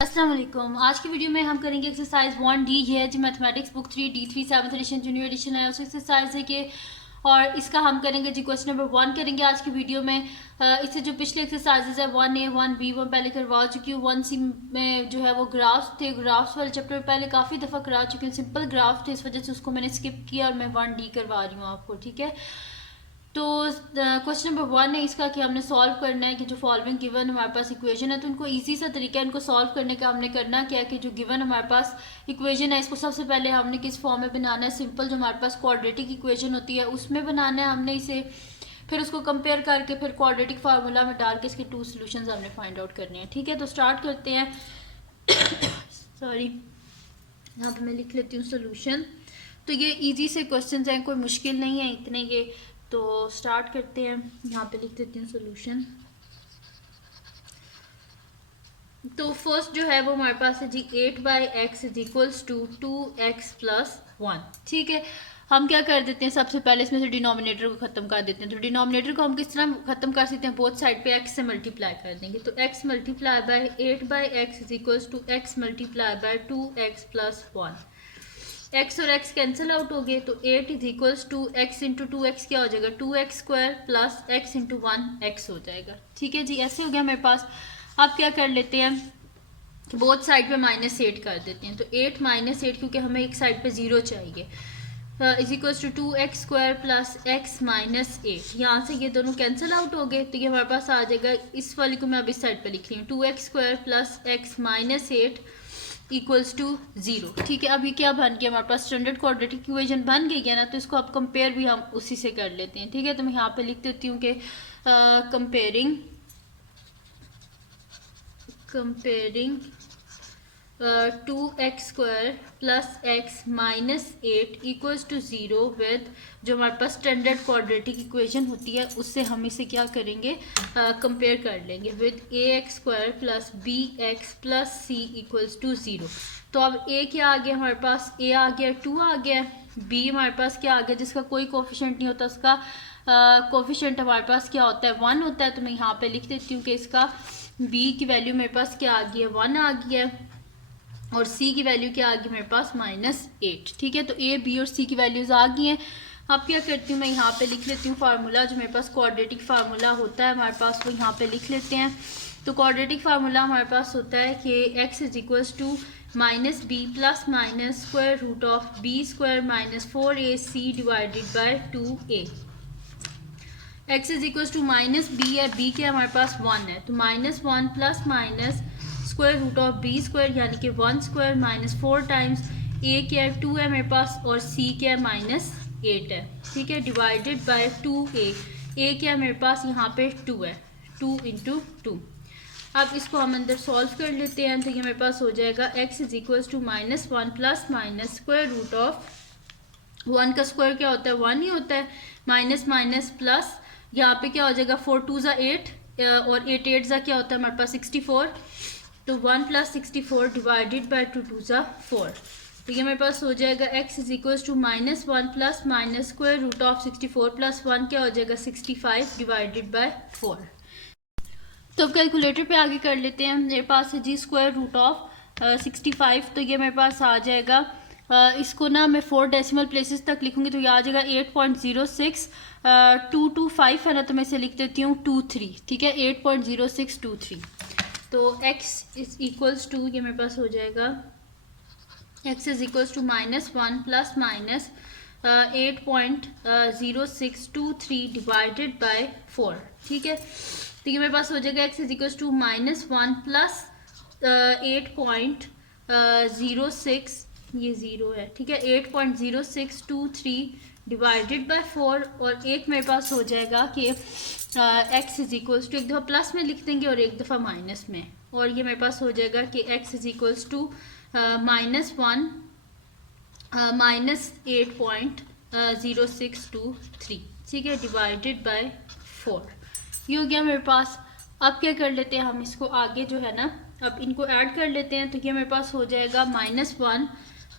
अस्सलाम वालेकुम। आज की वीडियो में हम करेंगे एक्सरसाइज 1D। ये है जी mathematics book 3 D3 7th edition junior edition है उस एक्सरसाइज है कि और इसका हम करेंगे जी क्वेश्चन नंबर 1 करेंगे आज की वीडियो में। इससे जो पिछले एक्सरसाइजेज है 1A 1B वो पहले करवा चुकी हूँ। 1C में जो है वो ग्राफ्स थे, ग्राफ्स वाले चैप्टर पहले काफ़ी दफ़ा करा चुकी हूँ। सिंपल ग्राफ थे, इस वजह से उसको मैंने स्किप किया और मैं 1D करवा रही हूँ आपको, ठीक है। तो क्वेश्चन नंबर 1 है इसका कि हमने सॉल्व करना है कि जो फॉलोइंग गिवन हमारे पास इक्वेशन है, तो उनको इजी सा तरीका है इनको सॉल्व करने का। हमने करना क्या है कि जो गिवन हमारे पास इक्वेशन है इसको सबसे पहले हमने किस फॉर्म में बनाना है। सिंपल जो हमारे पास क्वाड्रेटिक इक्वेशन होती है उसमें बनाना है हमने इसे, फिर उसको कंपेयर करके फिर क्वाड्रेटिक फार्मूला में डाल के इसके 2 सोल्यूशन हमने फाइंड आउट करने हैं, ठीक है। तो स्टार्ट करते हैं। सॉरी, यहाँ पर मैं लिख लेती हूँ सोल्यूशन। तो ये इजी से क्वेश्चन हैं, कोई मुश्किल नहीं है इतने ये। तो स्टार्ट करते हैं, यहाँ पे लिख देती हूँ सोल्यूशन। तो फर्स्ट जो है वो हमारे पास है जी 8/x is equals to 2x plus 1, ठीक है। हम क्या कर देते हैं, सबसे पहले इसमें से डिनोमिनेटर को खत्म कर देते हैं। तो डिनोमिनेटर को हम किस तरह खत्म कर सकते हैं, बोथ साइड पे x से मल्टीप्लाई कर देंगे। तो x multiply by 8/x is equals to x multiply by 2x plus 1। x और x कैंसिल आउट हो गए, तो 8 is equals to x into 2x क्या हो जाएगा 2x square plus x into 1x हो जाएगा, ठीक है जी। ऐसे हो गया हमारे पास। अब क्या कर लेते हैं कि बोथ साइड पे -8 कर देते हैं। तो 8 -8 क्योंकि हमें एक साइड पे 0 चाहिए, is equals to 2x square plus x minus 8। यहाँ से ये दोनों कैंसिल आउट हो गए, तो ये हमारे पास आ जाएगा। इस वाली को मैं अब इस साइड पे लिख रही हूँ 2x square plus x minus 8 equals to 0, ठीक है। अभी क्या बन गया हमारे पास, स्टैंडर्ड क्वाड्रेटिक इक्वेशन बन गई है ना। तो इसको अब कंपेयर भी हम उसी से कर लेते हैं, ठीक है। तो मैं यहाँ पे लिख देती हूँ कि comparing 2x square plus x minus 8 equals to 0 with जो हमारे पास स्टैंडर्ड क्वाड्रेटिक इक्वेशन होती है उससे हम इसे क्या करेंगे, कंपेयर कर लेंगे with ax square plus bx plus c equals to 0। तो अब a क्या आ गया हमारे पास, a आ गया 2 आ गया, b हमारे पास क्या आ गया जिसका कोई कोफिशिएंट नहीं होता, उसका कोफिशिएंट हमारे पास क्या होता है 1 होता है। तो मैं यहाँ पे लिख देती हूँ कि इसका b की वैल्यू मेरे पास क्या आ गई है 1 आ गई है, और c की वैल्यू क्या आ गई मेरे पास -8, ठीक है। तो a b और c की वैल्यूज आ गई हैं। अब क्या करती हूँ मैं यहाँ पे लिख लेती हूँ फार्मूला, जो मेरे पास क्वाड्रेटिक फार्मूला होता है हमारे पास वो यहाँ पे लिख लेते हैं। तो क्वाड्रेटिक फार्मूला हमारे पास होता है कि x is equals to -b plus minus square root of b square minus 4ac divided by 2a। x is equals to -b है, b के हमारे पास 1 है, तो -1 plus minus square root of b square यानी कि 1 स्क्वायर माइनस 4 टाइम्स a क्या है 2 है मेरे पास, और c क्या है -8 है, ठीक है, डिवाइडेड बाय 2a। a क्या है मेरे पास यहाँ पे 2 है, 2 इंटू 2। अब इसको हम अंदर सॉल्व कर लेते हैं। तो ये मेरे पास हो जाएगा x is equals to -1 plus minus square root of 1 का स्क्वायर क्या होता है 1 ही होता है, माइनस माइनस प्लस, यहाँ पे क्या हो जाएगा 4 2 ज़ा 8 और 8 8 ज़ा क्या होता है हमारे पास 64। तो 1 प्लस 64 डिवाइडेड बाय 2 2 ज़ा 4। तो ये मेरे पास हो जाएगा x is equals to -1 plus minus square root of 64 plus 1 क्या हो जाएगा 65 डिवाइडेड बाय 4। तो अब कैलकुलेटर पे आगे कर लेते हैं। मेरे पास है जी स्क्वायर रूट ऑफ 65, तो ये मेरे पास आ जाएगा, इसको ना मैं 4 डेसिमल प्लेसेस तक लिखूंगी तो ये आ जाएगा 8.06 225 है ना, तो मैं इसे लिख देती हूँ 23, ठीक है, 8.0623। तो x इज इक्वल्स टू ये मेरे पास हो जाएगा x is equals to -1 plus minus 8.0623 divided by 4, ठीक है। तो ये मेरे पास हो जाएगा x is equals to -1 plus 8.06, ये 0 है, ठीक है, 8.0623 डिवाइडेड बाय 4, और एक मेरे पास हो जाएगा कि x इज इक्वल्स टू, एक दफ़ा प्लस में लिख देंगे और एक दफ़ा माइनस में, और ये मेरे पास हो जाएगा कि x इज इक्वल्स टू -1 -8.0623, ठीक है, डिवाइडेड बाय 4। ये हो गया मेरे पास। अब क्या कर लेते हैं हम इसको आगे जो है ना, अब इनको ऐड कर लेते हैं। तो ये मेरे पास हो जाएगा -1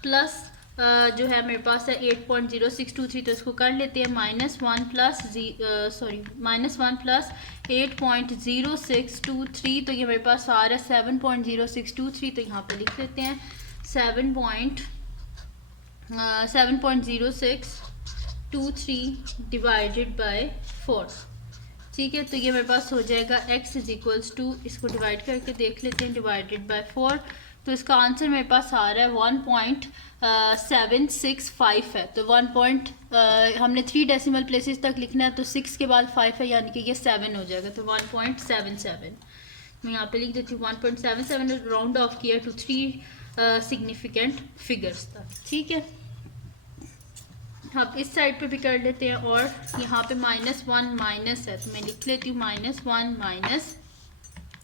प्लस जो है मेरे पास है 8.0623, तो इसको कर लेते हैं -1 प्लस -8.0623, तो ये मेरे पास आ रहा है 7.0623, तो यहाँ पे लिख लेते हैं 7.0623 डिवाइडेड बाय 4। ठीक है, तो ये मेरे पास हो जाएगा x इज इक्वल्स टू, इसको डिवाइड करके देख लेते हैं, डिवाइडेड बाय 4, तो इसका आंसर मेरे पास आ रहा है 1.765 है। तो हमने 3 डेसिमल प्लेसेस तक लिखना है, तो 6 के बाद 5 है, यानी कि ये 7 हो जाएगा, तो 1.77 मैं यहाँ पे लिख देती हूँ 1.77, राउंड ऑफ किया टू 3 सिग्निफिकेंट फिगर्स तक। ठीक है, अब इस साइड पे भी कर लेते हैं, और यहाँ पे -1 माइनस है, तो मैं लिख लेती हूँ -1 माइनस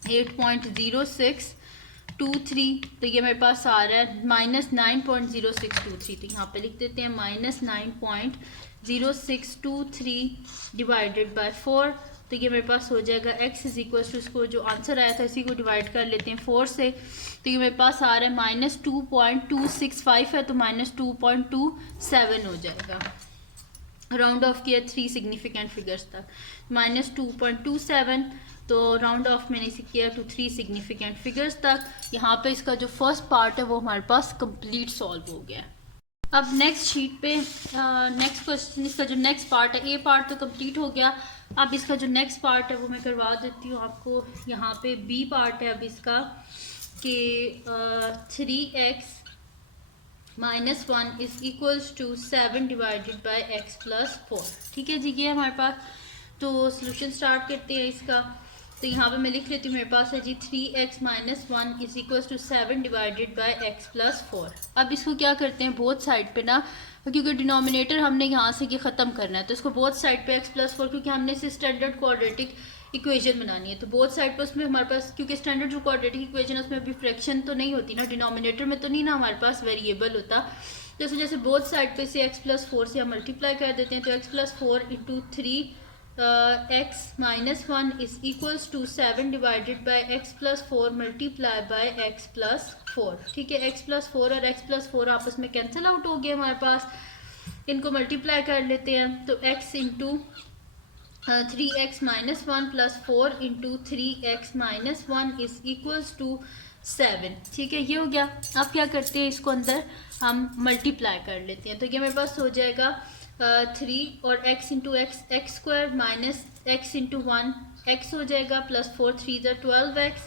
8.0623, तो ये मेरे पास आ रहा है -9.0623, तो यहाँ पे लिख देते हैं -9.0623 डिवाइडेड बाय 4, तो ये मेरे पास हो जाएगा x इज इक्वल टू, इसको जो आंसर आया था इसी को डिवाइड कर लेते हैं 4 से, तो ये मेरे पास आ रहा है -2.265 है, तो -2.27 हो जाएगा, राउंड ऑफ किया 3 सिग्निफिकेंट फिगर्स तक, -2.27, तो राउंड ऑफ मैंने इसे किया टू 3 सिग्निफिकेंट फिगर्स तक। यहाँ पे इसका जो फर्स्ट पार्ट है वो हमारे पास कंप्लीट सॉल्व हो गया। अब नेक्स्ट शीट पे नेक्स्ट क्वेश्चन, इसका जो नेक्स्ट पार्ट है, ए पार्ट तो कंप्लीट हो गया, अब इसका जो नेक्स्ट पार्ट है वो मैं करवा देती हूँ आपको। यहाँ पे बी पार्ट है अब इसका कि 3x - 1 is equals to 7 divided by x plus 4। ठीक है जी, ये हमारे पास, तो सोल्यूशन स्टार्ट करते हैं इसका। तो यहाँ पे मैं लिख लेती हूँ, मेरे पास है जी 3x - 1 is equals to 7 divided by x plus 4। अब इसको क्या करते हैं, बोथ साइड पे ना, क्योंकि डिनोमिनेटर हमने यहाँ से ये ख़त्म करना है, तो इसको बोथ साइड पे x प्लस 4, क्योंकि हमने इसे स्टैंडर्ड क्वाड्रेटिक इक्वेशन बनानी है, तो बोथ साइड पे उसमें हमारे पास, क्योंकि स्टैंडर्ड जो क्वाड्रेटिक इक्वेशन उसमें अभी फ्रैक्शन तो नहीं होती ना, डिनोमिनेटर में तो नहीं ना हमारे पास वेरिएबल होता, तो इस वजह से बोथ साइड पे से x प्लस 4 से हम मल्टीप्लाई कर देते हैं, तो x plus 4 into 3x - 1 is equals to 7 divided by x plus 4 multiply by x plus 4। ठीक है, x प्लस 4 और x प्लस 4 आपस में कैंसिल आउट हो गए हमारे पास, इनको मल्टीप्लाई कर लेते हैं, तो x into 3x - 1 plus 4 into 3x - 1 is equals to 7। ठीक है, ये हो गया। अब क्या करते हैं, इसको अंदर हम मल्टीप्लाई कर लेते हैं, तो ये मेरे पास हो जाएगा 3 और x into x square minus x into 1 x हो जाएगा, प्लस 4 3 ज़ा 12x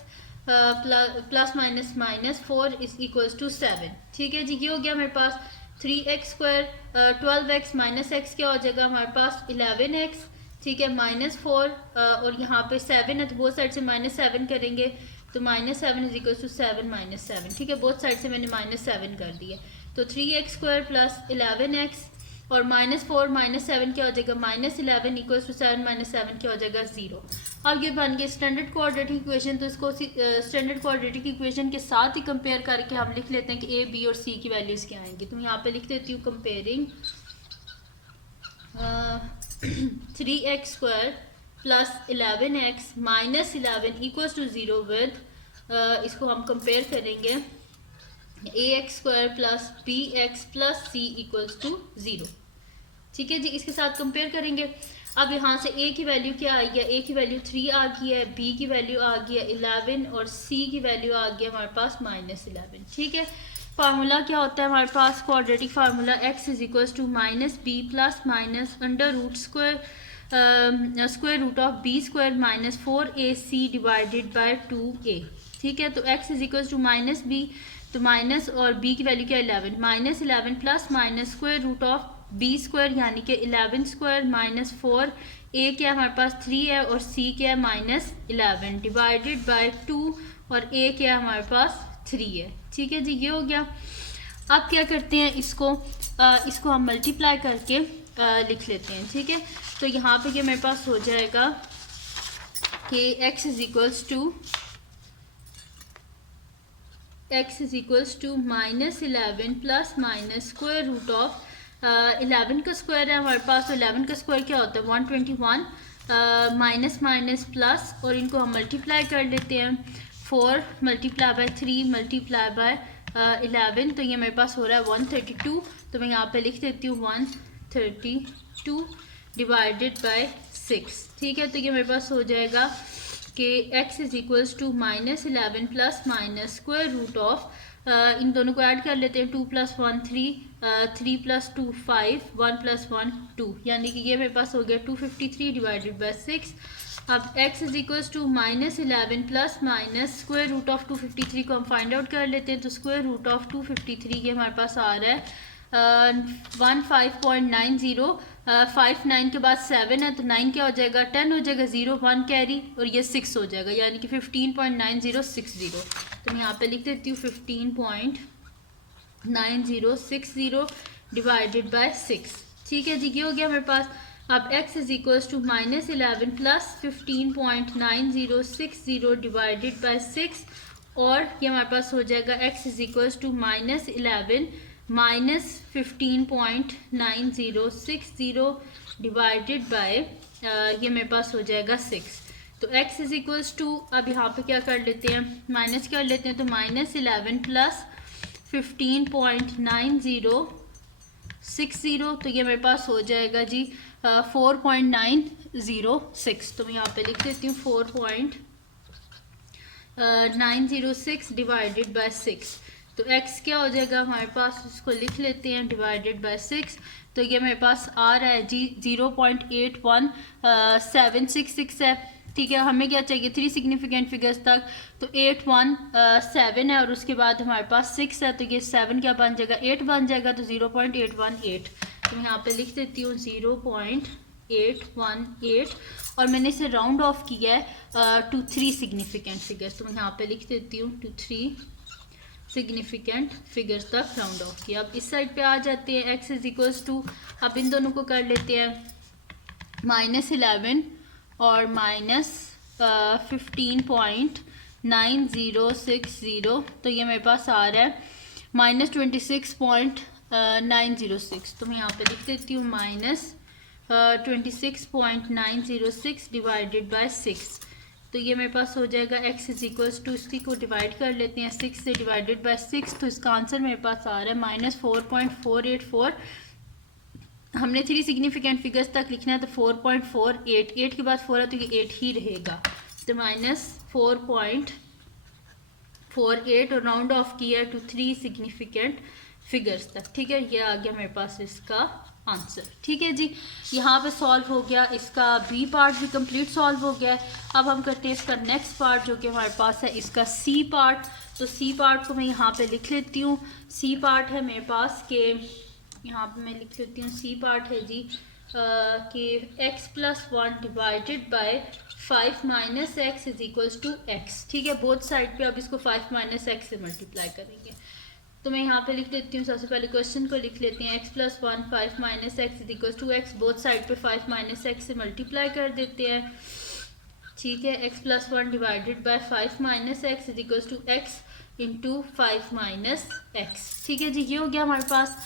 plus minus -4 is equals to 7। ठीक है जी, ये हो गया मेरे पास 3x square 12x minus x क्या हो जाएगा हमारे पास 11x। ठीक है, -4 और यहाँ पे 7 है, तो बोथ साइड से -7 करेंगे, तो -7 इज इक्वल्स टू 7 - 7। ठीक है, बोथ साइड से मैंने -7 कर दिया, तो 3x स्क्वायर प्लस 11x और -4 -7 क्या हो जाएगा -11 इक्वल्स टू 7 - 7 क्या हो जाएगा 0। अब ये बन गया स्टैंडर्ड क्वाड्रेटिक इक्वेशन, तो इसको स्टैंडर्ड क्वाड्रेटिक इक्वेशन के साथ ही कंपेयर करके हम लिख लेते हैं कि a b और c की वैल्यूज़ क्या आएंगी। तो यहाँ पे लिख देती हूँ comparing 3x square plus 11x minus 11 equals to 0 with इसको हम कंपेयर करेंगे ax square plus bx plus c equals to 0। ठीक है जी, इसके साथ कंपेयर करेंगे। अब यहाँ से a की वैल्यू क्या आई है, a की वैल्यू 3 आ गई है, b की वैल्यू आ गई है 11 और c की वैल्यू आ गई है हमारे पास -11। ठीक है, फार्मूला क्या होता है हमारे पास, quadratic formula x is equals to -b plus minus under root square root of b square minus 4ac divided by 2a। ठीक है, तो x is equals to -b, तो माइनस और b की वैल्यू क्या 11 -11 plus minus square root of b square यानी कि 11 square minus 4 a क्या हमारे पास 3 है और c क्या है -11 डिवाइडेड बाय 2 और a क्या हमारे पास 3 है। ठीक है जी, ये हो गया। अब क्या करते हैं, इसको हम मल्टीप्लाई करके लिख लेते हैं। ठीक है, तो यहाँ पे ये मेरे पास हो जाएगा कि x is equals to -11 plus minus square root of 11 का स्क्वायर है हमारे पास, तो 11 का स्क्वायर क्या होता है 121 माइनस माइनस प्लस और इनको हम मल्टीप्लाई कर लेते हैं 4 मल्टीप्लाई बाय 3 मल्टीप्लाई बाय 11, तो ये मेरे पास हो रहा है 132, तो मैं यहाँ पे लिख देती हूँ 132 डिवाइडेड बाय 6। ठीक है, तो ये मेरे पास हो जाएगा कि x is equals to -11 plus minus square root of, इन दोनों को ऐड कर लेते हैं, 2 + 1 3, 3 + 2 5, 1 + 1 2, यानी कि ये मेरे पास हो गया 253 डिवाइडेड बाय 6। अब x is equals to -11 plus minus square root of 253 को हम फाइंड आउट कर लेते हैं, तो स्क्वायर रूट ऑफ 253 ये हमारे पास आ रहा है 15.90, 5 9 के बाद 7 है, तो 9 क्या हो जाएगा, 10 हो जाएगा, 0 1 कैरी, और ये 6 हो जाएगा, यानी कि 15.9060। तो मैं यहाँ पे लिख देती हूँ 15.9060 डिवाइडेड बाय 6। ठीक है जी, ये हो गया मेरे पास। अब x is equals to -11 plus 15.9060 divided by 6, और ये हमारे पास हो जाएगा x is equals to -11 minus 15.9060 divided by, ये मेरे पास हो जाएगा 6। तो x इज इक्वल्स टू, अब यहाँ पे क्या कर लेते हैं, माइनस कर लेते हैं, तो -11 प्लस 15.9060, तो ये मेरे पास हो जाएगा जी 4.906। तो मैं यहाँ पे लिख देती हूँ 4.906 डिवाइडेड बाय 6। तो x क्या हो जाएगा हमारे पास, उसको लिख लेते हैं, डिवाइडेड बाय 6, तो ये मेरे पास आ रहा है जी 0.81766 है। ठीक है, हमें क्या चाहिए, 3 सिग्निफिकेंट फिगर्स तक, तो 817 है, और उसके बाद हमारे पास 6 है, तो ये 7 क्या बन जाएगा, 8 बन जाएगा, तो 0.818। तो मैं यहाँ पे लिख देती हूँ 0.818, और मैंने इसे राउंड ऑफ किया है टू 3 सिग्निफिकेंट फिगर्स, तो मैं यहाँ पे लिख देती हूँ टू 3 सिग्निफिकेंट फिगर्स तक राउंड ऑफ किया। अब इस साइड पे आ जाते हैं, x इज इक्वल्स टू, अब इन दोनों को कर लेते हैं -11 और -15.9060, तो ये मेरे पास आ रहा है -26.906। तो मैं यहाँ पे लिख देती हूँ -26.906 डिवाइडेड बाय 6, तो ये मेरे पास हो जाएगा x इज इक्वल्स टू, इसी को डिवाइड कर लेते हैं 6 से, डिवाइडेड बाय 6, तो इसका आंसर मेरे पास आ रहा है -4.484। हमने 3 सिग्निफिकेंट फिगर्स तक लिखना है, तो 4.488 8 के बाद 4 है, तो ये 8 ही रहेगा, तो -4.48, और राउंड ऑफ किया टू 3 सिग्निफिकेंट फिगर्स तक। ठीक है, ये आ गया मेरे पास इसका आंसर। ठीक है जी, यहाँ पे सॉल्व हो गया, इसका बी पार्ट भी कंप्लीट सॉल्व हो गया है। अब हम करते हैं इसका नेक्स्ट पार्ट, जो कि हमारे पास है इसका सी पार्ट। तो सी पार्ट को मैं यहाँ पे लिख लेती हूँ। सी पार्ट है मेरे पास के, यहाँ पे मैं लिख लेती हूँ, सी पार्ट है जी कि x + 1 divided by 5 - x is equals to x। ठीक है, बोथ साइड पे अब इसको 5 - x से मल्टीप्लाई करेंगे, तो मैं यहाँ पे लिख देती हूँ, सबसे पहले क्वेश्चन को लिख लेते हैं, x + 1 5 - x is equals to x, both side पे 5 - x से मल्टीप्लाई कर देते हैं। ठीक है, x + 1 divided by 5 - x is equals to x into 5 - x। ठीक है जी, ये हो गया हमारे पास।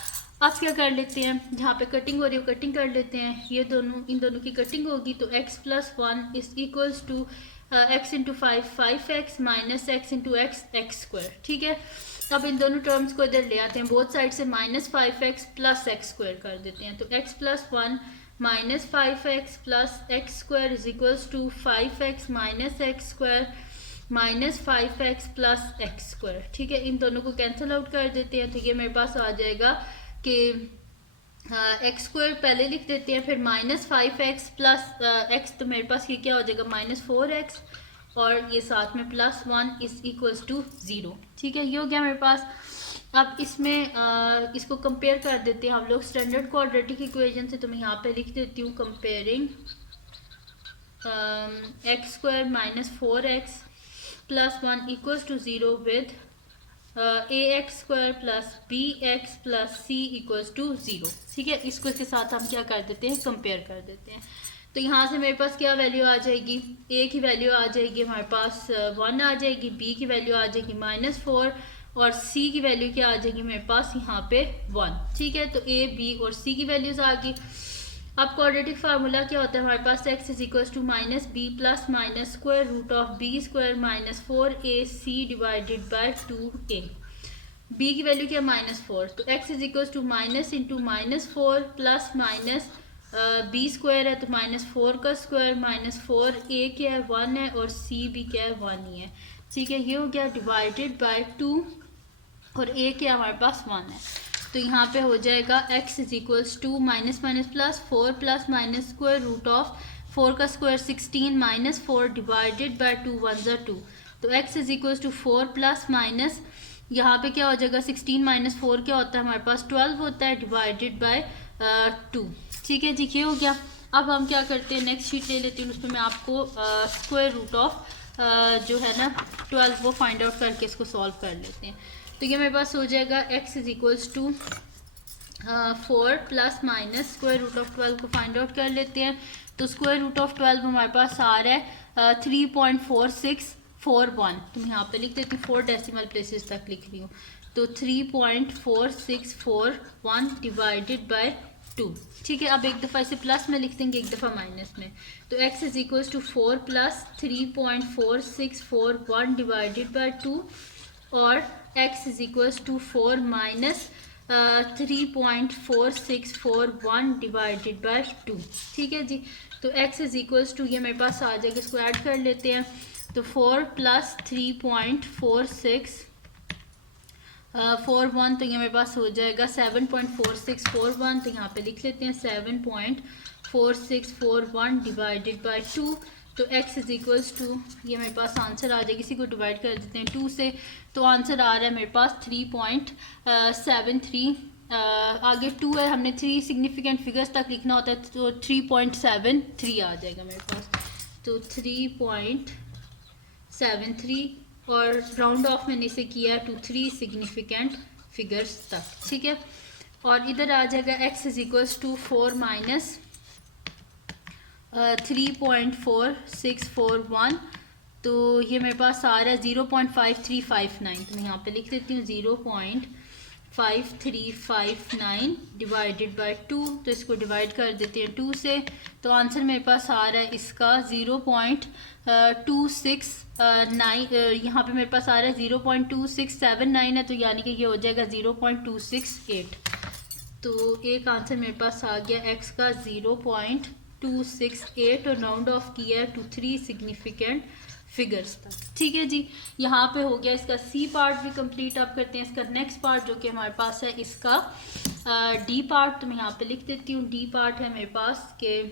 अब क्या कर लेते हैं, जहाँ पे कटिंग हो रही है कटिंग कर लेते हैं, ये दोनों, इन दोनों की कटिंग होगी, तो x + 1 is equals to x into 5 5x - x into x² ठीक है, अब इन दोनों टर्म्स को इधर ले आते हैं, बोथ साइड से -5x + x² कर देते हैं, तो x + 1 - 5x + x² is equals to 5x - x² - 5x + x²। ठीक है, इन दोनों को कैंसिल आउट कर देते हैं, तो ये मेरे पास आ जाएगा कि x² पहले लिख देते हैं, फिर -5x + x, तो मेरे पास ये क्या हो जाएगा -4x, और ये साथ में +1 इज इक्वल्स टू 0। ठीक है, ये हो गया मेरे पास। अब इसमें इसको कंपेयर कर देते हैं हम लोग स्टैंडर्ड क्वाड्रेटिक इक्वेशन से, तो मैं यहाँ पे लिख देती हूँ comparing x² - 4x + 1 equals to 0 with ax² + bx + c equals to 0। ठीक है, इसको इसके साथ हम क्या कर देते हैं, कंपेयर कर देते हैं, तो यहाँ से मेरे पास क्या वैल्यू आ जाएगी, a की वैल्यू आ जाएगी हमारे पास 1 आ जाएगी, b की वैल्यू आ जाएगी -4, और c की वैल्यू क्या आ जाएगी मेरे पास यहाँ पे 1। ठीक है, तो a b और c की वैल्यूज आ गई। अब क्वाड्रेटिक फार्मूला क्या होता है हमारे पास, x is equals to -b + -√(b² - 4ac divided by 2a। B की वैल्यू क्या है -4, तो x is equal to minus into -4 plus minus B square है तो -4 का स्क्वायर -4 ए क्या है 1 है और सी भी क्या है 1 ही है। ठीक है, ये हो गया डिवाइडेड बाय 2 और ए क्या हमारे पास 1 है, तो यहाँ पे हो जाएगा x is equals to minus minus plus 4 plus minus square root of 4 का स्क्वायर 16 -4 डिवाइडेड बाय 2 1 ज़ा 2, तो x is equals to 4 plus minus यहाँ पे क्या हो जाएगा 16 - 4 क्या होता है हमारे पास 12 होता है डिवाइडेड बाय 2। ठीक है जी, ये हो गया। अब हम क्या करते हैं, नेक्स्ट शीट ले लेती हूँ, उसमें मैं आपको स्क्वायर रूट ऑफ जो है ना 12 वो फाइंड आउट करके इसको सॉल्व कर लेते हैं। तो ये मेरे पास हो जाएगा x is equals to 4 plus minus square root of 12 को फाइंड आउट कर लेते हैं। तो स्क्वायर रूट ऑफ 12 हमारे पास आ रहा है 3.4641, तो मैं यहाँ पे लिख देती हूँ 4 डेसिमल प्लेसेस तक लिख रही हूँ, तो 3.4641 डिवाइडेड बाय 2। ठीक है, अब एक दफ़ा इसे प्लस में लिख देंगे, एक दफ़ा माइनस में, तो x is equals to 4 plus 3.4641 divided by 2 और x is equals to 4 minus 3.4641 divided by 2। ठीक है जी, तो x इज इक्वल्स टू ये मेरे पास आ जाएगा, इसको ऐड कर लेते हैं, तो 4 प्लस 3.4641 तो ये मेरे पास हो जाएगा 7.4641, तो यहाँ पे लिख लेते हैं 7.4641 डिवाइडेड बाय 2, तो x इज इक्वल्स टू ये मेरे पास आंसर आ जाएगा, इसी को डिवाइड कर देते हैं 2 से, तो आंसर आ रहा है मेरे पास 3.73। आगे 2 है, हमने 3 सिग्निफिकेंट फिगर्स तक लिखना होता है, तो 3.73 आ जाएगा मेरे पास, तो 3.73 और राउंड ऑफ मैंने इसे किया टू 3 सिग्निफिकेंट फिगर्स तक। ठीक है, और इधर आ जाएगा x is equals to 4 minus 3.4641, तो ये मेरे पास आ रहा है 0.5359, तो मैं यहाँ पे लिख देती हूँ 0.5359 डिवाइडेड बाय 2, तो इसको डिवाइड कर देते हैं 2 से, तो आंसर मेरे पास आ रहा है इसका 0.269, यहाँ पे मेरे पास आ रहा है 0.2679 है, तो यानी कि ये हो जाएगा 0.268, तो एक आंसर मेरे पास आ गया x का 0.268 और राउंड ऑफ किया टू 3 सिग्निफिकेंट फिगर्स तक। ठीक है जी, यहाँ पे हो गया इसका सी पार्ट भी कंप्लीट। अब करते हैं इसका नेक्स्ट पार्ट जो कि हमारे पास है इसका डी पार्ट, तो मैं यहाँ पे लिख देती हूँ डी पार्ट है मेरे पास के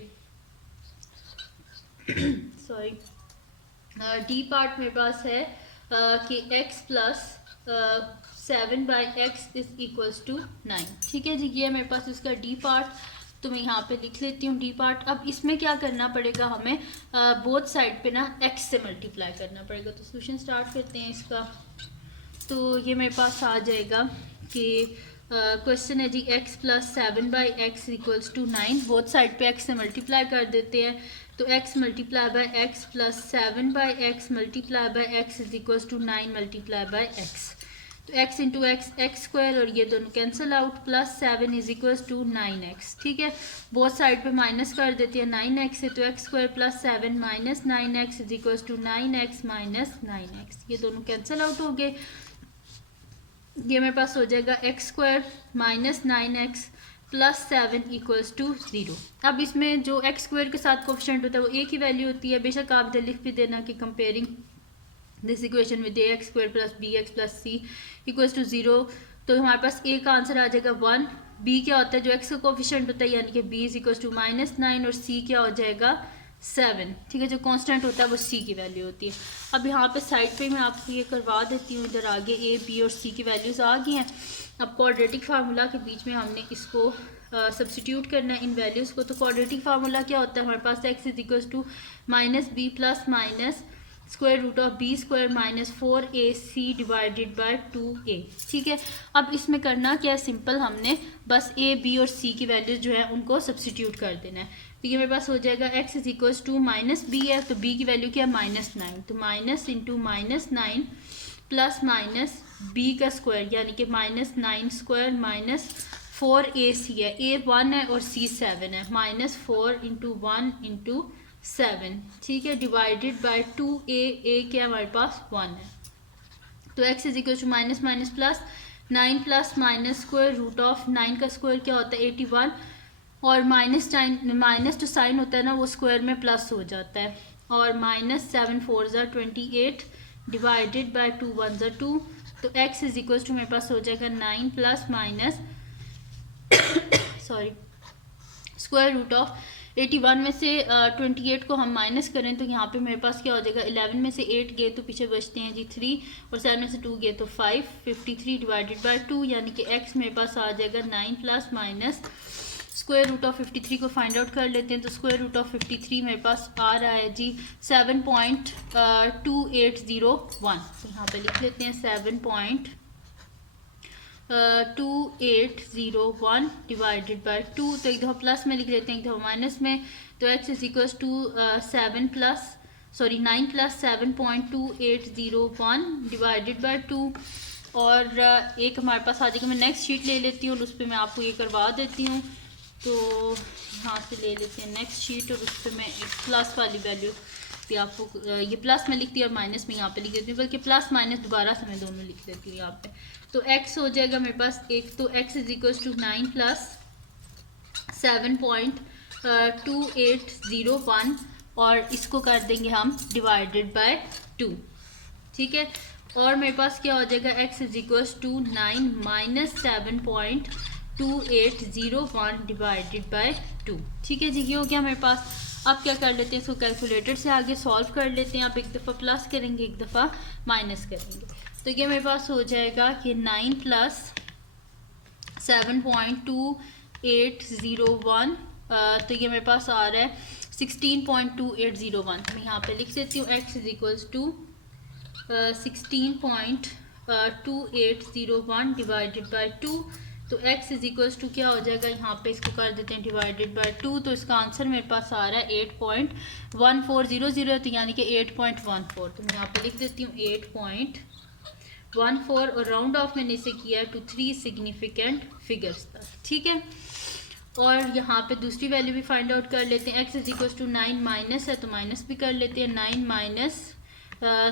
सॉरी डी पार्ट मेरे पास है कि x plus 7/x is equals to 9। ठीक है जी, ये मेरे पास इसका डी पार्ट, तो मैं यहाँ पे लिख लेती हूँ डी पार्ट। अब इसमें क्या करना पड़ेगा हमें, बोथ साइड पे ना x से मल्टीप्लाई करना पड़ेगा, तो सोल्यूशन स्टार्ट करते हैं इसका। तो ये मेरे पास आ जाएगा कि क्वेश्चन है जी x plus 7/x equals to 9, both side पे x से मल्टीप्लाई कर देते हैं, तो x multiply by x plus 7/x multiply by x is equals to 9 multiply by x, तो x into x x square और ये दोनों cancel out, plus 7 is equals to 9x। ठीक है, बोथ साइड पे माइनस कर देते हैं, 9x है तो x square plus 7 minus 9x is equals to 9x minus 9x, ये दोनों कैंसिल आउट हो गए, ये मेरे पास हो जाएगा x square minus 9x plus 7 equals to 0। अब इसमें जो एक्स स्क्वायर के साथ कोफिशिएंट होता है वो एक ही वैल्यू होती है, बेशक आप इधर लिख भी देना कि comparing this equation with ax square plus bx plus c equals to 0, तो हमारे पास a का आंसर आ जाएगा 1, b क्या होता है जो x का कोफिशिएंट होता है यानी कि b इज इक्वल्स टू -9 और c क्या हो जाएगा 7। ठीक है, जो कांस्टेंट होता है वो c की वैल्यू होती है। अब यहाँ पे साइड पे मैं आपको ये करवा देती हूँ, इधर आगे a b और c की वैल्यूज़ आ गई हैं। अब क्वाड्रेटिक फार्मूला के बीच में हमने इसको सब्सटीट्यूट करना है इन वैल्यूज़ को, तो क्वाड्रेटिक फार्मूला क्या होता है हमारे पास x is equals to -b plus minus square root of B square minus 4ac divided by 2a। ठीक है, अब इसमें करना क्या है, सिंपल हमने बस a b और c की वैल्यूज जो है उनको सब्सटीट्यूट कर देना है। तो ये मेरे पास हो जाएगा x is equals to -b है, तो b की वैल्यू क्या है -9, तो minus into -9 plus minus b का स्क्वायर यानी कि -9 स्क्वायर माइनस 4ac है, a 1 है और c 7 है, -4 इंटू 1 इंटू 7। ठीक है, डिवाइडेड बाय 2a, a क्या हमारे पास 1 है, तो x is equal to minus minus plus 9 plus minus square root of 9 का स्क्वायर क्या होता है 81, और माइनस जो साइन होता है ना वो स्क्वायर में प्लस हो जाता है, और -7 4 = 28 डिवाइडेड बाय 2 1 = 2, तो x इज इक्वल टू मेरे पास हो जाएगा 9 plus minus sorry square root of 81 में से 28 को हम माइनस करें तो यहाँ पे मेरे पास क्या हो जाएगा 11 में से 8 गए तो पीछे बचते हैं जी 3, और 7 में से 2 गए तो 5, 53 डिवाइडेड बाय 2, यानी कि x मेरे पास आ जाएगा 9 plus minus square root of 53 को फाइंड आउट कर लेते हैं। तो स्क्वायर रूट ऑफ 53 मेरे पास आ रहा है जी 7.2801, तो यहाँ पे लिख लेते हैं 7.2801 डिवाइडेड बाय 2, तो एक दफ़ा प्लस में लिख लेते हैं एक दफ़ा माइनस में, तो x is equals to 9 plus 7.2801 divided by 2, और एक हमारे पास आ जाएगा। मैं नेक्स्ट शीट ले लेती हूँ और उस पर मैं आपको ये करवा देती हूँ। तो यहाँ से ले लेते हैं नेक्स्ट शीट और उस पर मैं एक प्लस वाली वैल्यू भी आपको ये प्लस में लिखती हूँ और माइनस में यहाँ पे लिख देती हूँ, बल्कि प्लस माइनस दोबारा से मैं दोनों लिख देती हूँ यहाँ पे। तो x हो जाएगा मेरे पास एक, तो x is equal to 9 plus 7.2801 और इसको कर देंगे हम डिवाइडेड बाय 2, ठीक है। और मेरे पास क्या हो जाएगा x is equal to 9 minus 7.2801 divided by 2, ठीक है जी। ये हो गया मेरे पास। अब क्या कर लेते हैं, इसको कैलकुलेटर से आगे सॉल्व कर लेते हैं। आप एक दफ़ा प्लस करेंगे एक दफ़ा माइनस करेंगे, तो ये मेरे पास हो जाएगा कि 9 प्लस 7.2801, तो ये मेरे पास आ रहा है 16.2801। मैं यहाँ पे लिख देती हूँ x is equals to 16.2801 divided by 2, तो x इज इक्वल्स टू क्या हो जाएगा, यहाँ पे इसको कर देते हैं डिवाइडेड बाय 2, तो इसका आंसर मेरे पास आ रहा है 8.1400, तो यानी कि 8.14, तो मैं यहाँ पे लिख देती हूँ 8.14, और राउंड ऑफ मैंने इसे किया टू 3 सिग्निफिकेंट फिगर्स तक, ठीक है। और यहाँ पे दूसरी वैल्यू भी फाइंड आउट कर लेते हैं। x is equals to 9 minus है तो माइनस भी कर लेते हैं, 9 माइनस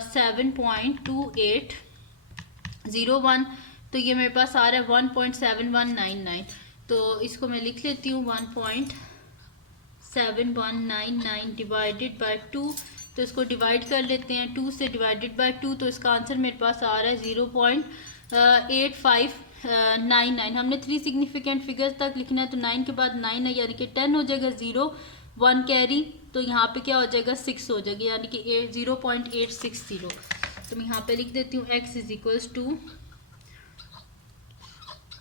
7.2801, तो ये मेरे पास आ रहा है 1.7199, तो इसको मैं लिख लेती हूँ 1.7199 डिवाइडेड बाय 2, तो इसको डिवाइड कर लेते हैं 2 से डिवाइडेड बाय 2, तो इसका आंसर मेरे पास आ रहा है 0.8599। हमने 3 सिग्निफिकेंट फिगर्स तक लिखना है, तो 9 के बाद 9 है यानी कि 10 हो जाएगा, 0 1 कैरी, तो यहाँ पे क्या हो जाएगा 6 हो जाएगा, यानी कि 0.860, तो मैं यहाँ पे लिख देती हूँ x is equals to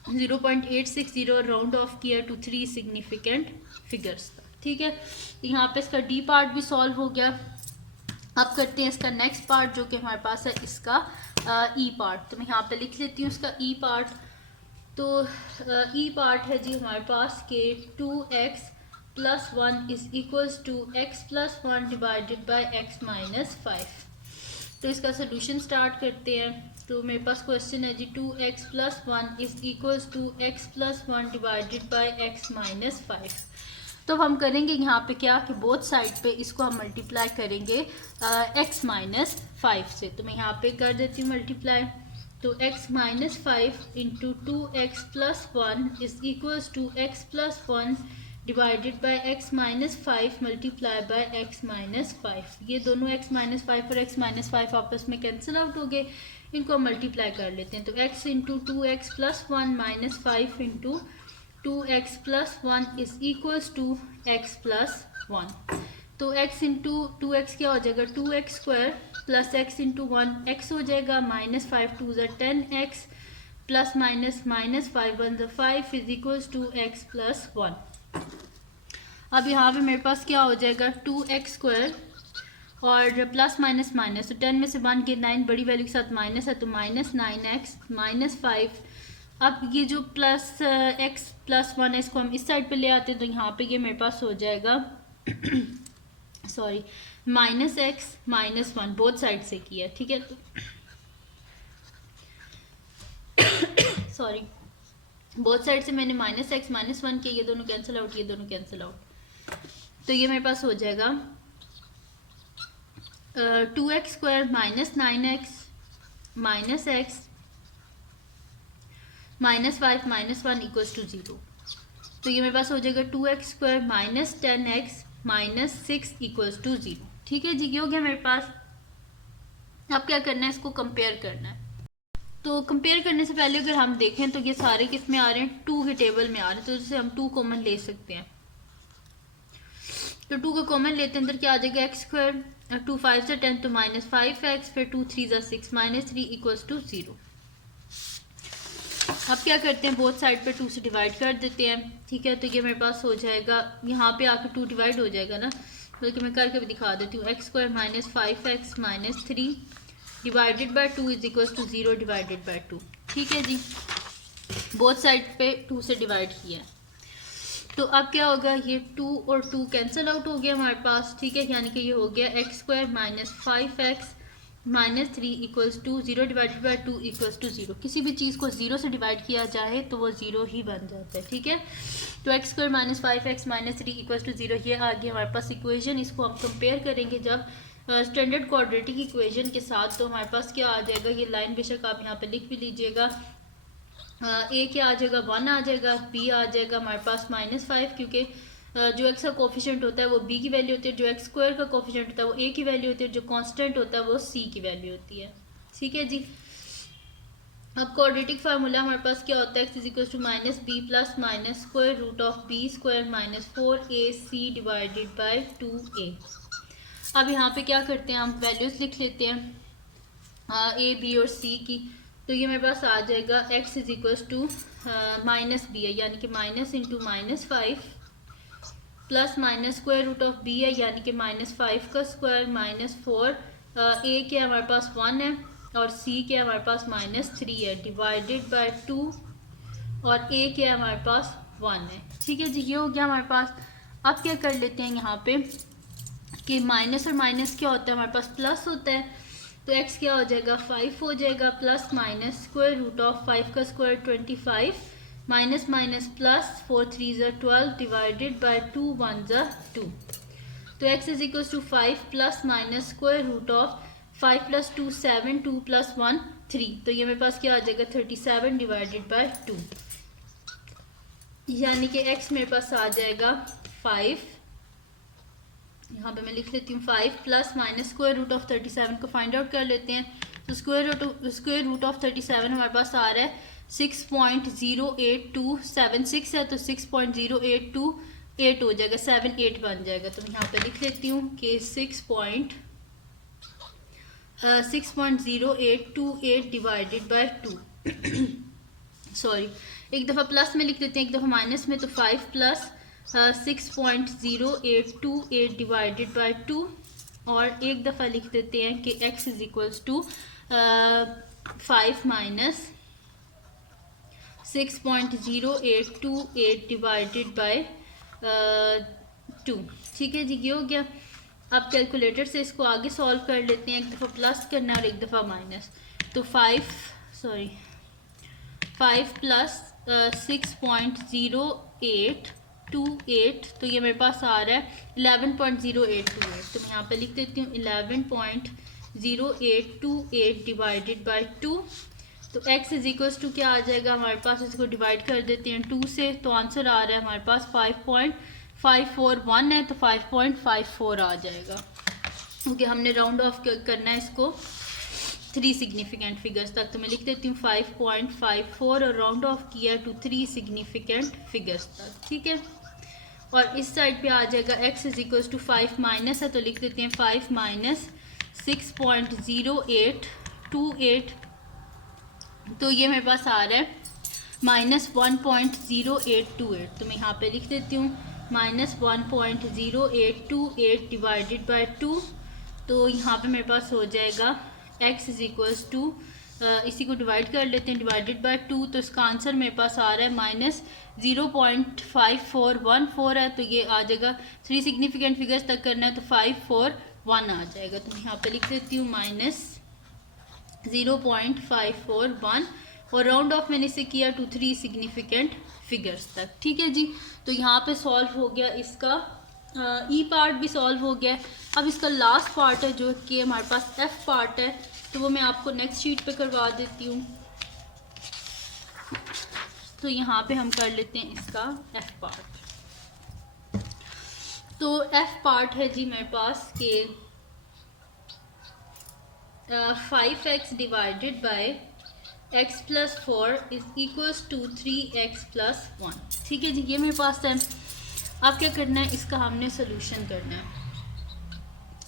0.860, round off किया टू 3 सिग्निफिकेंट फिगर्स, ठीक है। तो यहाँ पे इसका डी पार्ट भी सॉल्व हो गया। अब करते हैं इसका नेक्स्ट पार्ट जो कि हमारे पास है इसका ई पार्ट, तो मैं यहाँ पे लिख लेती हूँ इसका ई पार्ट। तो ई पार्ट है जी हमारे पास के 2x + 1 is equals to x + 1 divided by x - 5। तो इसका सोल्यूशन स्टार्ट करते हैं। तो मेरे पास क्वेश्चन है जी 2x + 1 is equals to x + 1 divided by x - 5। तो हम करेंगे यहाँ पे क्या कि बोथ साइड पे इसको हम मल्टीप्लाई करेंगे x - 5 से, तो मैं यहाँ पे कर देती हूँ मल्टीप्लाई। तो x - 5 into 2x + 1 is equals to x + 1 divided by x - 5 multiply by x - 5। ये दोनों x - 5 और x - 5 आपस में कैंसिल आउट हो गए, इनको मल्टीप्लाई कर लेते हैं। तो x into 2x + 1 - 5 into 2x + 1 is equals to x + 1। तो x इंटू 2x क्या हो जाएगा 2x² plus x into 1 x हो जाएगा, -5 2 = 10x plus minus -5 1 = 5 is equals to x + 1। अब यहाँ पे मेरे पास क्या हो जाएगा 2x² और प्लस माइनस माइनस, तो 10 में से 1 के 9 बड़ी वैल्यू के साथ माइनस है, तो -9x -5। अब ये जो प्लस x + 1 है इसको हम इस साइड पे ले आते हैं, तो यहाँ पे ये मेरे पास हो जाएगा सॉरी -x -1 बोथ साइड से किया, ठीक है। सॉरी बोथ साइड से मैंने -x -1 किया, ये दोनों कैंसिल आउट, ये दोनों कैंसिल आउट, तो ये मेरे पास हो जाएगा 2x² -9x -x -5 -1 equals to 0। तो ये मेरे पास हो जाएगा 2x² minus 10x minus 6 equals to 0। ठीक है जी, ये हो गया मेरे पास। अब क्या करना है, इसको कंपेयर करना है। तो कंपेयर करने से पहले अगर हम देखें तो ये सारे किस में आ रहे हैं, 2 के टेबल में आ रहे हैं, तो जैसे हम 2 कॉमन ले सकते हैं। तो 2 का कॉमन लेते हैं, अंदर क्या आ जाएगा x², 2 5 से 10 तो -5x, फिर 2 3 ज़ा 6 -3 इक्वल्स टू 0। अब क्या करते हैं, बोथ साइड पे 2 से डिवाइड कर देते हैं। ठीक है, तो ये मेरे पास हो जाएगा, यहाँ पे आके 2 डिवाइड हो जाएगा ना, बल्कि मैं करके भी दिखा देती हूँ। x² minus 5x minus 3 divided by 2 is equals to 0 divided by 2। ठीक है जी, बोथ साइड पे 2 से डिवाइड किया है। तो अब क्या होगा, ये 2 और 2 कैंसिल आउट हो गया हमारे पास। ठीक है, यानी कि ये हो गया x² minus 5x minus 3 equals to 0 divided by 2 equals to 0। किसी भी चीज़ को 0 से डिवाइड किया जाए तो वो 0 ही बन जाता है। ठीक है, तो x² minus 5x minus 3 equals to 0, ये आ गया हमारे पास इक्वेशन। इसको हम कंपेयर करेंगे जब स्टैंडर्ड क्वाड्रेटिक इक्वेशन के साथ, तो हमारे पास क्या आ जाएगा, ये लाइन बेशक आप यहाँ पे लिख भी लीजिएगा। ए क्या आ जाएगा, 1 आ जाएगा, बी आ जाएगा हमारे पास -5, क्योंकि जो एक्स का कोफिशिएंट होता है वो बी की वैल्यू होती है, जो x² का कोफिशिएंट होता है वो ए की वैल्यू होती है, जो कांस्टेंट होता है वो सी की वैल्यू होती है। ठीक है जी, अब क्वाड्रेटिक फार्मूला हमारे पास क्या होता है, x is to -b plus minus square root of b² minus 4ac divided by 2a। अब यहाँ पे क्या करते हैं, हम वैल्यूज लिख लेते हैं ए बी और सी की। तो ये मेरे पास आ जाएगा x is equals to -b है, यानी कि minus into -5 plus minus square root of b है, यानी कि -5 का स्क्वायर माइनस 4, a के हमारे पास 1 है और c के हमारे पास -3 है डिवाइडेड बाय 2, और a के हमारे पास 1 है। ठीक है जी, ये हो गया हमारे पास। अब क्या कर लेते हैं यहाँ पे कि माइनस और माइनस क्या होता है, हमारे पास प्लस होता है, तो x क्या हो जाएगा 5 हो जाएगा, plus minus square root of 5 का स्क्वायर 25 माइनस माइनस प्लस 4 3 ज़ा 12 डिवाइडेड बाय 2 1 ज़ा 2। तो x is equals to 5 plus minus square root of 5 plus 2 7 2 plus 1 3, तो ये मेरे पास क्या आ जाएगा 37 डिवाइडेड बाय 2, यानी कि x मेरे पास आ जाएगा 5, यहाँ पे मैं लिख लेती हूँ 5 plus minus square root of 37 को फाइंड आउट कर लेते हैं। तो स्क्वायर रूट ऑफ 37 हमारे पास आ रहा है 6.08276 है, तो 6.0828 हो जाएगा, 78 बन जाएगा। तो मैं यहाँ पे लिख लेती हूँ कि 6.0828 डिवाइडेड बाय 2 सॉरी, एक दफ़ा प्लस में लिख लेते हैं, एक दफ़ा माइनस में, तो 5 प्लस 6.0828 डिवाइडेड बाय 2, और एक दफ़ा लिख देते हैं कि x is equals to 5 minus 6.0828 divided by 2। ठीक है जी, ये हो गया। अब कैलकुलेटर से इसको आगे सॉल्व कर लेते हैं, एक दफ़ा प्लस करना है और एक दफ़ा माइनस। तो 5 प्लस 6.0828, तो ये मेरे पास आ रहा है 11.0828, तो मैं यहाँ पे लिख देती हूँ 11.0828 डिवाइडेड बाय 2। तो x इज इक्वल्स टू क्या आ जाएगा हमारे पास, इसको डिवाइड कर देते हैं 2 से, तो आंसर आ रहा है हमारे पास 5.541 है, तो 5.54 आ जाएगा, क्योंकि हमने राउंड ऑफ करना है इसको 3 सिग्निफिकेंट फिगर्स तक। तो मैं लिख देती हूँ 5.54 और राउंड ऑफ किया टू 3 सिग्निफिकेंट फिगर्स तक। ठीक है, और इस साइड पे आ जाएगा x is equals to 5 minus है, तो लिख देते हैं 5 माइनस 6.0828, तो ये मेरे पास आ रहा है -1.0828, तो मैं यहाँ पे लिख देती हूँ -1.0828 डिवाइडेड बाय 2, तो यहाँ पे मेरे पास हो जाएगा x इज इक्वल्स टू, इसी को डिवाइड कर लेते हैं, डिवाइडेड बाय 2, तो इसका आंसर मेरे पास आ रहा है -0.5414 है, तो ये आ जाएगा 3 सिग्निफिकेंट फिगर्स तक करना है, तो 541 आ जाएगा। तो मैं यहाँ पे लिख देती हूँ -0.541, और राउंड ऑफ मैंने इसे किया टू 3 सिग्निफिकेंट फिगर्स तक। ठीक है जी, तो यहाँ पे सॉल्व हो गया इसका ई पार्ट भी सॉल्व हो गया। अब इसका लास्ट पार्ट है जो कि हमारे पास एफ पार्ट है, तो वो मैं आपको नेक्स्ट शीट पे करवा देती हूँ। तो यहाँ पे हम कर लेते हैं इसका एफ पार्ट। तो एफ पार्ट है जी मेरे पास के 5x divided by x plus 4 is equals to 3x plus 1। ठीक है जी, ये मेरे पास है। अब क्या करना है, इसका हमने सोल्यूशन करना है।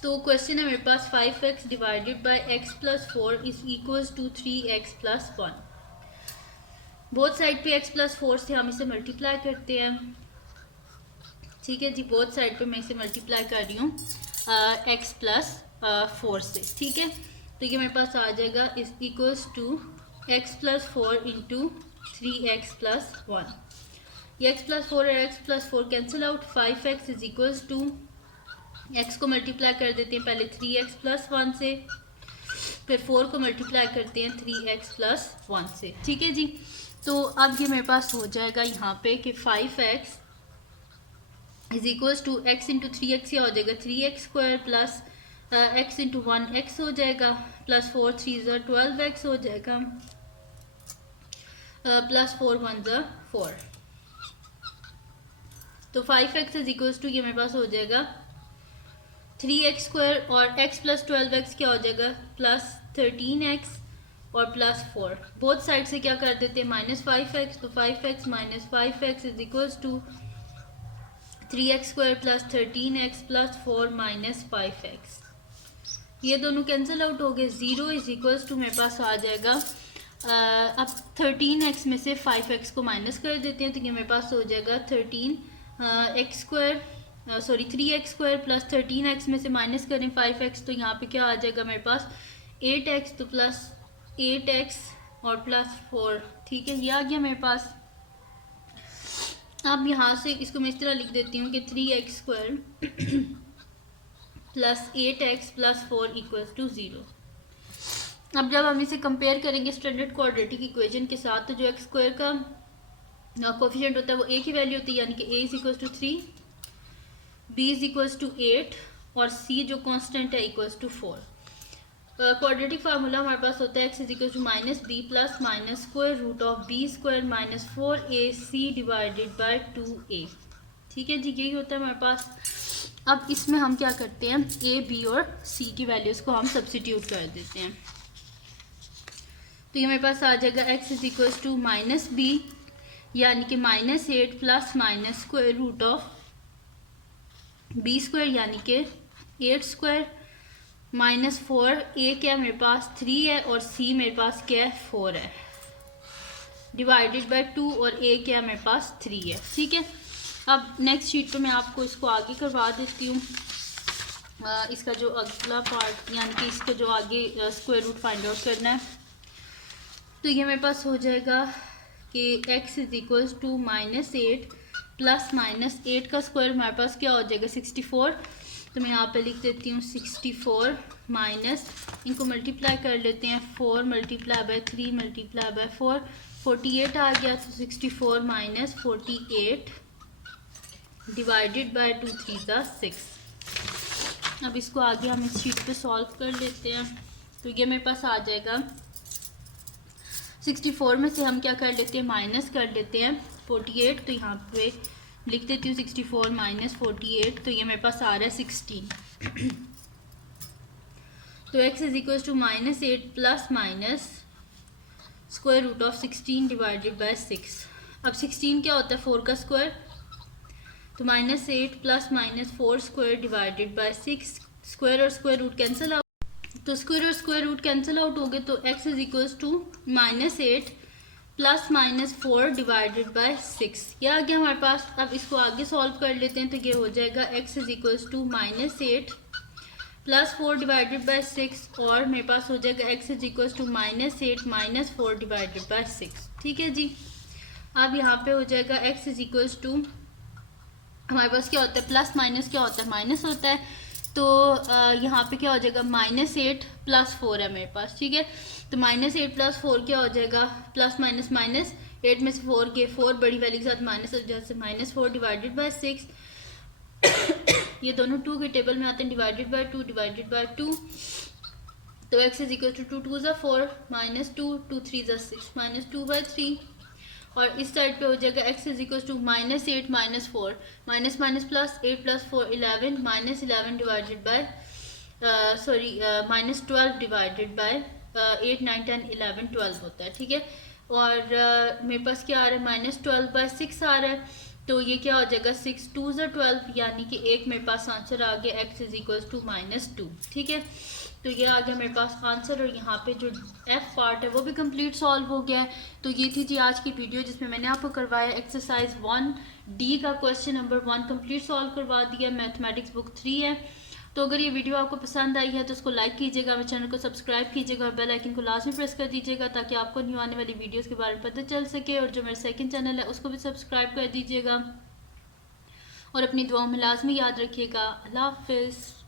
तो क्वेश्चन है मेरे पास 5x divided by x plus 4 is equals to 3x plus 1। Both side पे x प्लस 4 से हम इसे मल्टीप्लाई करते हैं। ठीक है जी, बोथ साइड पे मैं इसे मल्टीप्लाई कर रही हूँ x प्लस 4 से। ठीक है, तो ये मेरे पास आ जाएगा is equals to x plus 4 into 3x plus 1। ये x प्लस 4 और x plus 4 cancel out. 5x is equals to x को मल्टीप्लाई कर देते हैं पहले 3x प्लस 1 से, फिर 4 को मल्टीप्लाई करते हैं 3x प्लस 1 से। ठीक है जी, तो अब ये मेरे पास हो जाएगा यहाँ पे कि 5x is equals to x into 3x क्या हो जाएगा 3x square plus x into 1x हो जाएगा प्लस 4 3 12x हो जाएगा प्लस 4 1 4। तो 5x इज इक्वल्स टू ये मेरे पास हो जाएगा 3x स्क्वायर और x प्लस 12x क्या हो जाएगा प्लस 13x और प्लस 4। बोथ साइड से क्या कर देते हैं माइनस 5x। तो 5x minus 5x is equals to 3x square plus 13x plus 4 minus 5x। ये दोनों कैंसिल आउट हो गए। 0 इज इक्वल्स टू मेरे पास आ जाएगा अब 13x में से 5x को माइनस कर देते हैं, तो ये मेरे पास हो जाएगा 13x square sorry 3x square plus 13x में से माइनस करें 5x, तो यहाँ पे क्या आ जाएगा मेरे पास 8x, तो प्लस 8x और प्लस 4। ठीक है, ये आ गया मेरे पास। अब यहाँ से इसको मैं इस तरह लिख देती हूँ कि 3x square plus 8x plus 4 equals to 0। अब जब हम इसे कंपेयर करेंगे स्टैंडर्ड क्वाड्रेटिक इक्वेशन के साथ, तो जो एक्स स्क्वायर का कोफिशिएंट होता है वो a की वैल्यू होती है, यानी कि a is equals to 3, b is equals to 8 और c जो कांस्टेंट है इक्वल्स टू 4। क्वाड्रेटिक फार्मूला हमारे पास होता है x is equals to minus B plus minus square root of B square minus 4ac divided by 2a। ठीक है जी, यही होता है हमारे पास। अब इसमें हम क्या करते हैं a b और c की वैल्यूज़ को हम सब्सिट्यूट कर देते हैं। तो ये मेरे पास आ जाएगा x is equals to minus B यानी कि minus 8 plus minus square root of B square यानी कि 8 स्क्वायर माइनस 4। a क्या मेरे पास 3 है और c मेरे पास क्या है 4 है डिवाइडेड बाय 2 और a क्या मेरे पास 3 है। ठीक है, अब नेक्स्ट शीट पे मैं आपको इसको आगे करवा देती हूँ। इसका जो अगला पार्ट यानी कि इसका जो आगे स्क्वायर रूट फाइंड आउट करना है, तो ये मेरे पास हो जाएगा कि x is equals to minus 8 plus minus 8 का स्क्वायर हमारे पास क्या हो जाएगा 64। तो मैं यहाँ पे लिख देती हूँ 64 माइनस, इनको मल्टीप्लाई कर लेते हैं 4 मल्टीप्लाई बाय 3 मल्टीप्लाई बाय 4 48 आ गया। तो 64 माइनस 48 डिवाइडेड बाय 2 3 6। अब इसको आगे हम इस शीट पे सॉल्व कर लेते हैं। तो ये मेरे पास आ जाएगा 64 में से हम क्या कर लेते हैं माइनस कर लेते हैं 48। तो यहाँ पे लिख देती हूँ 64 माइनस 48, तो ये मेरे पास आ रहा है 16। तो x is equal to minus 8 plus minus square root of 16 divided by 6। अब 16 क्या होता है 4 का स्क्वायर, तो minus 8 plus minus 4 square divided by 6। Square और स्क्वायर रूट कैंसिल आउट, तो स्क्वायर और स्क्वायर रूट कैंसिल आउट हो गए। तो x is equals to minus 8 plus minus 4 divided by 6, यह आ गया हमारे पास। अब इसको आगे सॉल्व कर लेते हैं, तो ये हो जाएगा x is equals to minus 8 plus 4 divided by 6 और मेरे पास हो जाएगा x is equals to minus 8 minus 4 divided by 6। ठीक है जी, अब यहाँ पे हो जाएगा x इज इक्वल्स टू हमारे पास क्या होता है प्लस माइनस क्या होता है माइनस होता है। तो यहाँ पे क्या हो जाएगा माइनस 8 प्लस 4 है मेरे पास। ठीक है, तो माइनस 8 प्लस 4 क्या हो जाएगा प्लस माइनस माइनस 8 में से 4 के 4 बड़ी वैल्यू के साथ माइनस हो जाए माइनस 4 डिवाइडेड बाय 6। ये दोनों 2 के टेबल में आते हैं डिवाइडेड बाय 2 डिवाइडेड बाय 2। तो x is equal to 2 2 4 minus 2 2 3 6 minus 2 by 3 और इस साइड पे हो जाएगा x is equal to -8 -4 minus minus plus 8 + 4 11 -11 divided by -12 divided by 8 9 10 11 12 होता है, ठीक है। और मेरे पास क्या आ रहा है -12/6 आ रहा है, तो ये क्या हो जाएगा 6 2 12, यानी कि एक मेरे पास आंसर आ गया x इज इक्वल टू -2, ठीक है। तो ये आ गया मेरे पास आंसर, और यहाँ पे जो f पार्ट है वो भी कंप्लीट सॉल्व हो गया है। तो ये थी जी आज की वीडियो जिसमें मैंने आपको करवाया एक्सरसाइज 1D का क्वेश्चन नंबर 1 कंप्लीट सॉल्व करवा दिया, मैथमेटिक्स बुक 3 है। तो अगर ये वीडियो आपको पसंद आई है तो उसको लाइक कीजिएगा, मेरे चैनल को सब्सक्राइब कीजिएगा और बेल आइकन को लाजमी प्रेस कर दीजिएगा ताकि आपको न्यू आने वाली वीडियोस के बारे में पता चल सके। और जो मेरा सेकंड चैनल है उसको भी सब्सक्राइब कर दीजिएगा और अपनी दुआओं में लाजमी याद रखिएगा। अल्लाह हाफिज़।